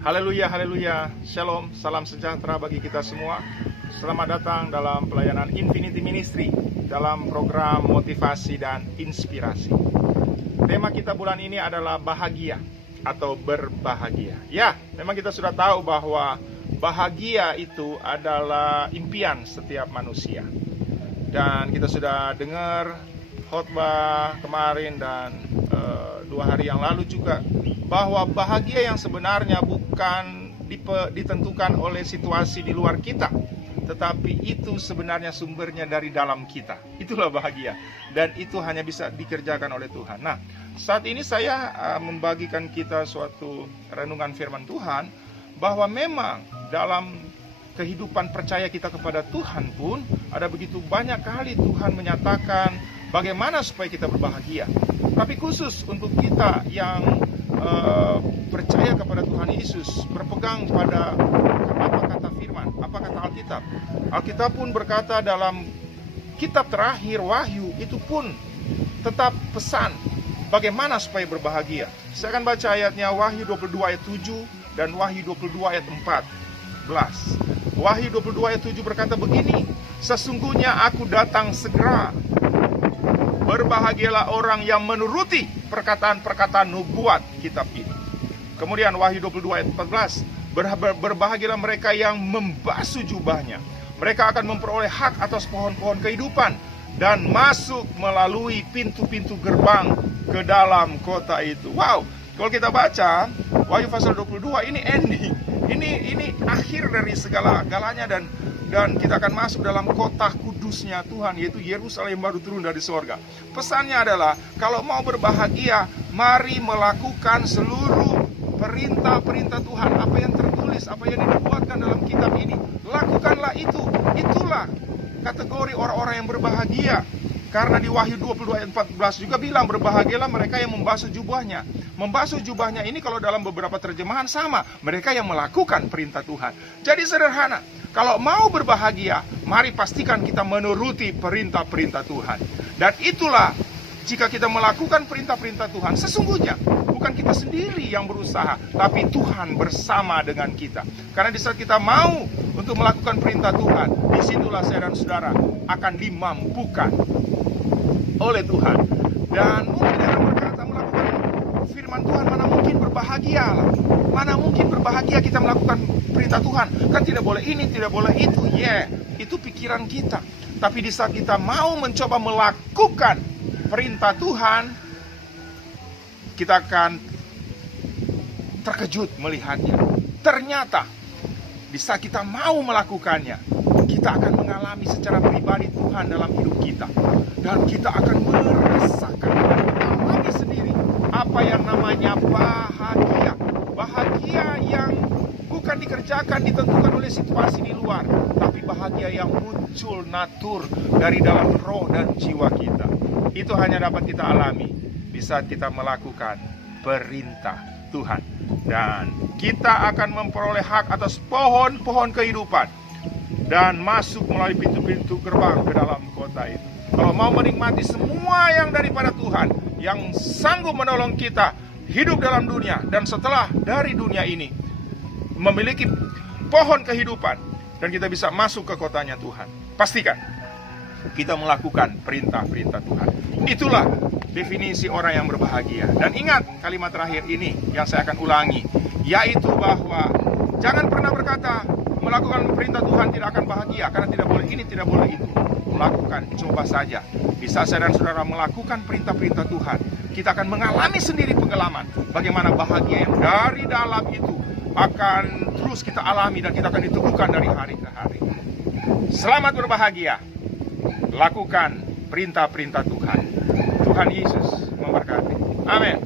Haleluya, haleluya, shalom, salam sejahtera bagi kita semua. Selamat datang dalam pelayanan Infinity Ministry dalam program motivasi dan inspirasi. Tema kita bulan ini adalah bahagia atau berbahagia. Ya, memang kita sudah tahu bahwa bahagia itu adalah impian setiap manusia. Dan kita sudah dengar khotbah kemarin dan 2 hari yang lalu juga bahwa bahagia yang sebenarnya bukan ditentukan oleh situasi di luar kita, tetapi itu sebenarnya sumbernya dari dalam kita. Itulah bahagia, dan itu hanya bisa dikerjakan oleh Tuhan. Nah, saat ini saya membagikan kita suatu renungan firman Tuhan, bahwa memang dalam kehidupan percaya kita kepada Tuhan pun ada begitu banyak kali Tuhan menyatakan bagaimana supaya kita berbahagia. Tapi khusus untuk kita yang percaya kepada Tuhan Yesus, berpegang pada apa kata firman, apa kata Alkitab. Alkitab pun berkata dalam kitab terakhir Wahyu, itu pun tetap pesan bagaimana supaya berbahagia. Saya akan baca ayatnya, Wahyu 22 ayat 7 dan Wahyu 22 ayat 14. Wahyu 22 ayat 7 berkata begini, sesungguhnya aku datang segera. Berbahagialah orang yang menuruti perkataan-perkataan nubuat kitab ini. Kemudian Wahyu 22 ayat 14, berbahagialah mereka yang membasuh jubahnya. Mereka akan memperoleh hak atas pohon-pohon kehidupan dan masuk melalui pintu-pintu gerbang ke dalam kota itu. Wow, kalau kita baca Wahyu pasal 22, ini ending. Ini akhir dari segala-galanya, dan kita akan masuk dalam kota kudusnya Tuhan, yaitu Yerusalem baru turun dari sorga. Pesannya adalah, kalau mau berbahagia, mari melakukan seluruh perintah-perintah Tuhan. Apa yang tertulis, apa yang dibuatkan dalam kitab ini, lakukanlah itu. Itulah kategori orang-orang yang berbahagia. Karena di Wahyu 22 ayat 14 juga bilang, berbahagialah mereka yang membasuh jubahnya. Membasuh jubahnya ini kalau dalam beberapa terjemahan sama, mereka yang melakukan perintah Tuhan. Jadi sederhana, kalau mau berbahagia, mari pastikan kita menuruti perintah-perintah Tuhan. Dan itulah, jika kita melakukan perintah-perintah Tuhan, sesungguhnya bukan kita sendiri yang berusaha, tapi Tuhan bersama dengan kita. Karena di saat kita mau untuk melakukan perintah Tuhan, disitulah saya dan saudara akan dimampukan oleh Tuhan. Dan mungkin orang berkata, melakukan firman Tuhan, mana mungkin berbahagia lah. Mana mungkin berbahagia kita melakukan perintah Tuhan. Kan tidak boleh ini, tidak boleh itu. Itu pikiran kita. Tapi di saat kita mau mencoba melakukan perintah Tuhan, kita akan terkejut melihatnya. Ternyata di saat kita mau melakukannya, kita akan mengalami secara pribadi Tuhan dalam hidup kita. Dan kita akan merasakan, mengalami sendiri apa yang namanya bahagia. Bahagia yang bukan dikerjakan, ditentukan oleh situasi di luar, tapi bahagia yang muncul natur dari dalam roh dan jiwa kita. Itu hanya dapat kita alami di saat kita melakukan perintah Tuhan. Dan kita akan memperoleh hak atas pohon-pohon kehidupan dan masuk melalui pintu-pintu gerbang ke dalam kota itu. Kalau mau menikmati semua yang daripada Tuhan, yang sanggup menolong kita hidup dalam dunia, dan setelah dari dunia ini memiliki pohon kehidupan, dan kita bisa masuk ke kotanya Tuhan, pastikan kita melakukan perintah-perintah Tuhan. Itulah definisi orang yang berbahagia. Dan ingat kalimat terakhir ini yang saya akan ulangi, yaitu bahwa jangan pernah berkata melakukan perintah Tuhan tidak akan bahagia, karena tidak boleh ini, tidak boleh itu. Melakukan, coba saja. Bisa saya dan saudara melakukan perintah-perintah Tuhan, kita akan mengalami sendiri pengalaman bagaimana bahagia yang dari dalam itu akan terus kita alami, dan kita akan diteguhkan dari hari ke hari. Selamat berbahagia. Lakukan perintah-perintah Tuhan. Tuhan Yesus memberkati. Amin.